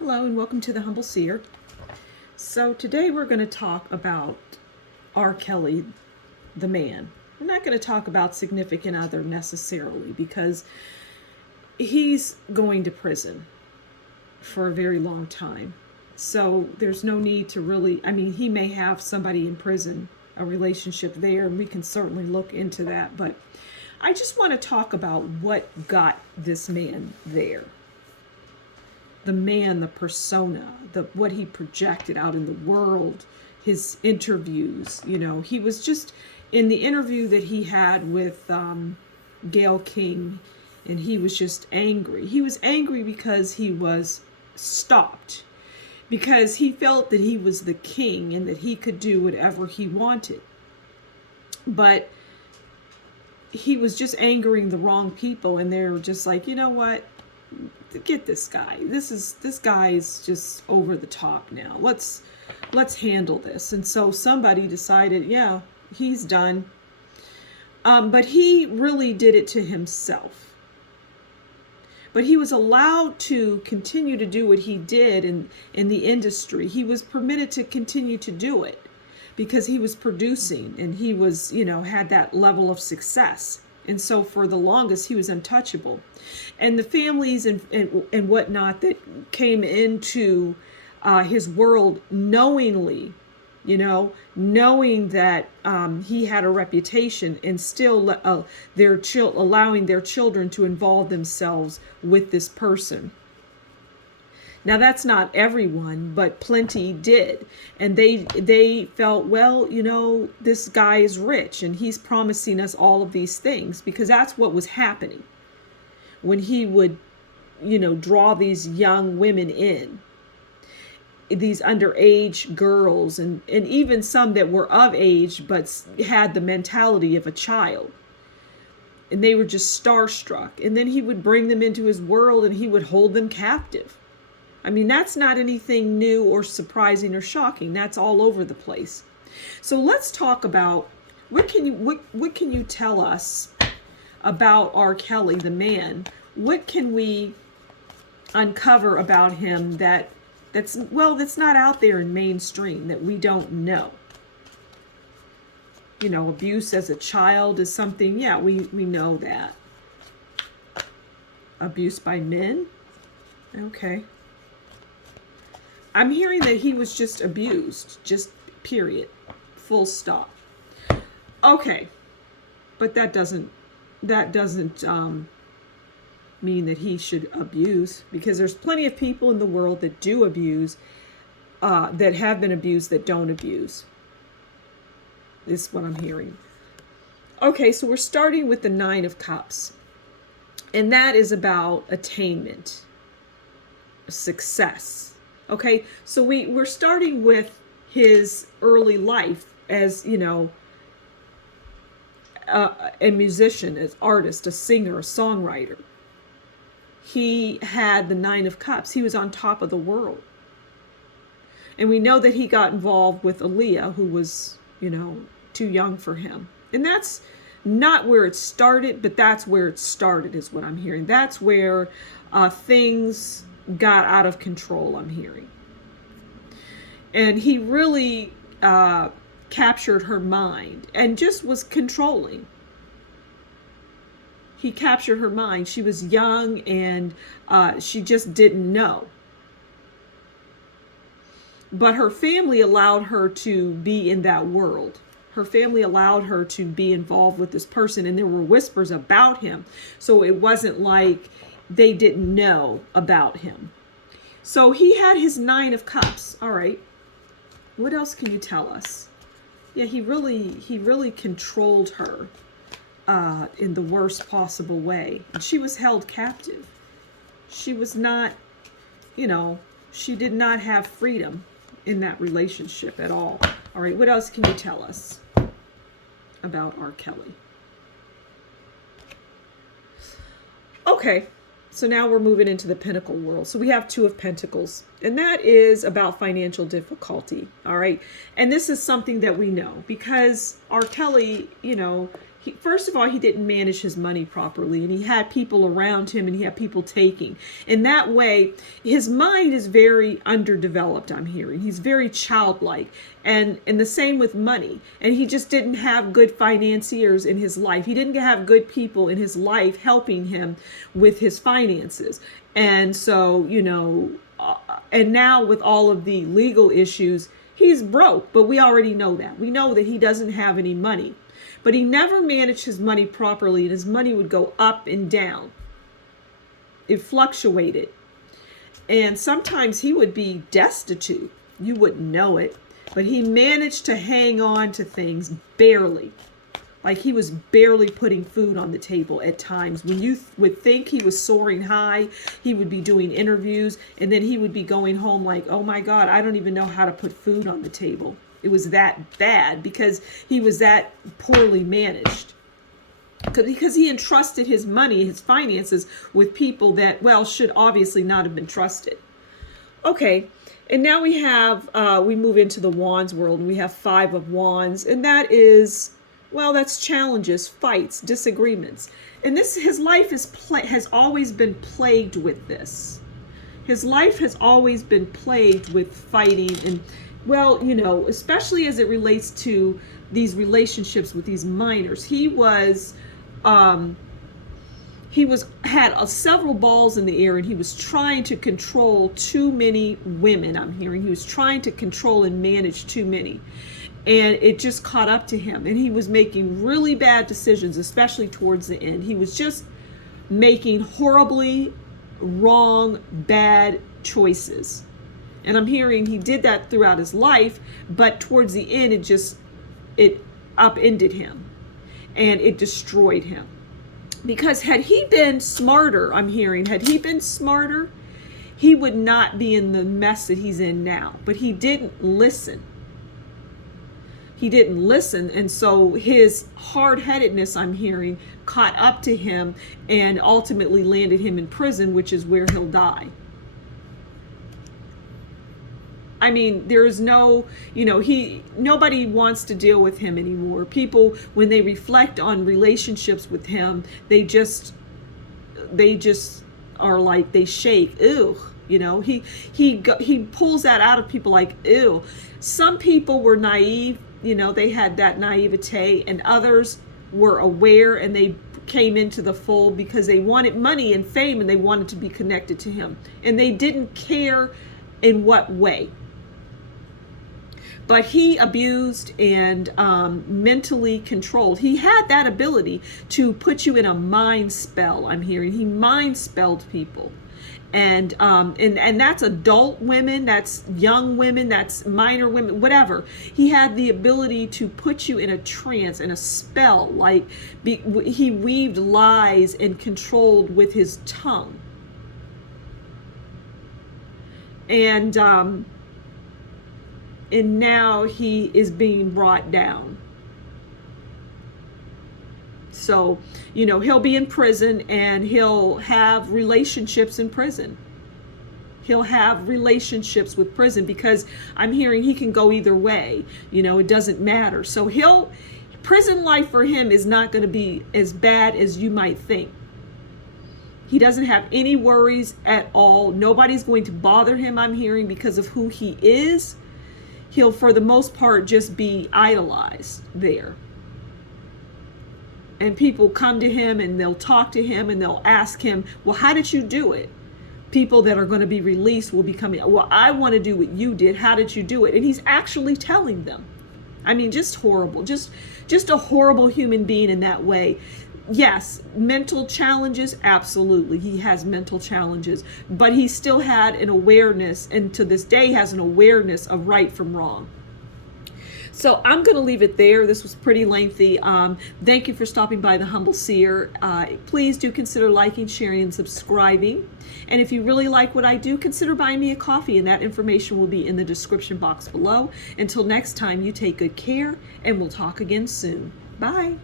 Hello and welcome to the Humble Seer. So today we're going to talk about R. Kelly, the man. We're not going to talk about significant other necessarily because he's going to prison for a very long time. So there's no need to really, he may have somebody in prison, a relationship there, and we can certainly look into that. But I just want to talk about what got this man there. The man, the persona, what he projected out in the world, his interviews. He was just in the interview that he had with Gayle King, and he was just angry. He was angry because he was stopped, because he felt that he was the king and that he could do whatever he wanted. But he was just angering the wrong people, and they were just like, you know what? Get this guy. This guy is just over the top now. Let's handle this. And so somebody decided, yeah, he's done. But he really did it to himself. But he was allowed to continue to do what he did in the industry. He was permitted to continue to do it because he was producing and he was, had that level of success. And so for the longest, he was untouchable. And the families and whatnot that came into his world knowingly, knowing that he had a reputation and still allowing their children to involve themselves with this person. Now, that's not everyone, but plenty did. And they felt, well, this guy is rich and he's promising us all of these things, because that's what was happening when he would, draw these young women in, these underage girls, and even some that were of age but had the mentality of a child. And they were just starstruck. And then he would bring them into his world and he would hold them captive. That's not anything new or surprising or shocking. That's all over the place. So let's talk about what can you tell us about R. Kelly, the man? What can we uncover about him that's not out there in mainstream, that we don't know? Abuse as a child is something, yeah, we know that. Abuse by men? Okay. I'm hearing that he was just abused, just period, full stop. Okay, but that doesn't mean that he should abuse, because there's plenty of people in the world that do abuse, that have been abused, that don't abuse. This is what I'm hearing. Okay, so we're starting with the 9 of Cups, and that is about attainment, success. Okay, so we're starting with his early life as, a musician, as artist, a singer, a songwriter. He had the 9 of Cups. He was on top of the world. And we know that he got involved with Aaliyah, who was, too young for him. And that's not where it started, but that's where it started, is what I'm hearing. That's where things got out of control, I'm hearing. And he really captured her mind and just was controlling. He captured her mind. She was young and she just didn't know. But her family allowed her to be in that world. Her family allowed her to be involved with this person, and there were whispers about him. So it wasn't like they didn't know about him. So he had his 9 of Cups. All right. What else can you tell us? Yeah, he really controlled her in the worst possible way. And she was held captive. She was not, she did not have freedom in that relationship at all. All right, what else can you tell us about R. Kelly? Okay, so now we're moving into the Pentacle world. So we have 2 of Pentacles, and that is about financial difficulty. All right, and this is something that we know because R. Kelly, First of all, he didn't manage his money properly, and he had people around him, and he had people taking. In that way, his mind is very underdeveloped, I'm hearing. He's very childlike, and the same with money. And he just didn't have good financiers in his life. He didn't have good people in his life helping him with his finances. And so, and now with all of the legal issues, he's broke, but we already know that. We know that he doesn't have any money. But he never managed his money properly, and his money would go up and down. It fluctuated. And sometimes he would be destitute. You wouldn't know it. But he managed to hang on to things barely. Like he was barely putting food on the table at times. When you would think he was soaring high, he would be doing interviews, and then he would be going home like, oh my God, I don't even know how to put food on the table. It was that bad because he was that poorly managed. Because he entrusted his money, his finances, with people that, well, should obviously not have been trusted. Okay, and now we move into the wands world, and we have 5 of wands, and that is, well, that's challenges, fights, disagreements. And his life has always been plagued with this. His life has always been plagued with fighting and, well, especially as it relates to these relationships with these minors. He had several balls in the air, and he was trying to control too many women, I'm hearing. He was trying to control and manage too many. And it just caught up to him. And he was making really bad decisions, especially towards the end. He was just making horribly wrong, bad choices. And I'm hearing he did that throughout his life, but towards the end, it upended him and it destroyed him. Because had he been smarter, I'm hearing, he would not be in the mess that he's in now. But he didn't listen. And so his hard-headedness, I'm hearing, caught up to him and ultimately landed him in prison, which is where he'll die. I mean, there's nobody wants to deal with him anymore. People, when they reflect on relationships with him, they just are like, they shake. Ew. He pulls that out of people like, ew. Some people were naive, they had that naivete, and others were aware, and they came into the fold because they wanted money and fame, and they wanted to be connected to him. And they didn't care in what way. But he abused and mentally controlled. He had that ability to put you in a mind spell, I'm hearing. He mind spelled people. And that's adult women, that's young women, that's minor women, whatever. He had the ability to put you in a trance, in a spell. Like he weaved lies and controlled with his tongue. And now he is being brought down. So, he'll be in prison, and he'll have relationships in prison. He'll have relationships with prison, because I'm hearing he can go either way. It doesn't matter. So prison life for him is not going to be as bad as you might think. He doesn't have any worries at all. Nobody's going to bother him, I'm hearing, because of who he is. He'll, for the most part, just be idolized there. And people come to him, and they'll talk to him, and they'll ask him, well, how did you do it? People that are going to be released will be coming, well, I want to do what you did. How did you do it? And he's actually telling them. I mean, just horrible. Just a horrible human being in that way. Yes, mental challenges, absolutely. He has mental challenges, but he still had an awareness, and to this day has an awareness of right from wrong. So I'm going to leave it there. This was pretty lengthy. Thank you for stopping by the Humble Seer. Please do consider liking, sharing, and subscribing. And if you really like what I do, consider buying me a coffee, and that information will be in the description box below. Until next time, you take good care, and we'll talk again soon. Bye.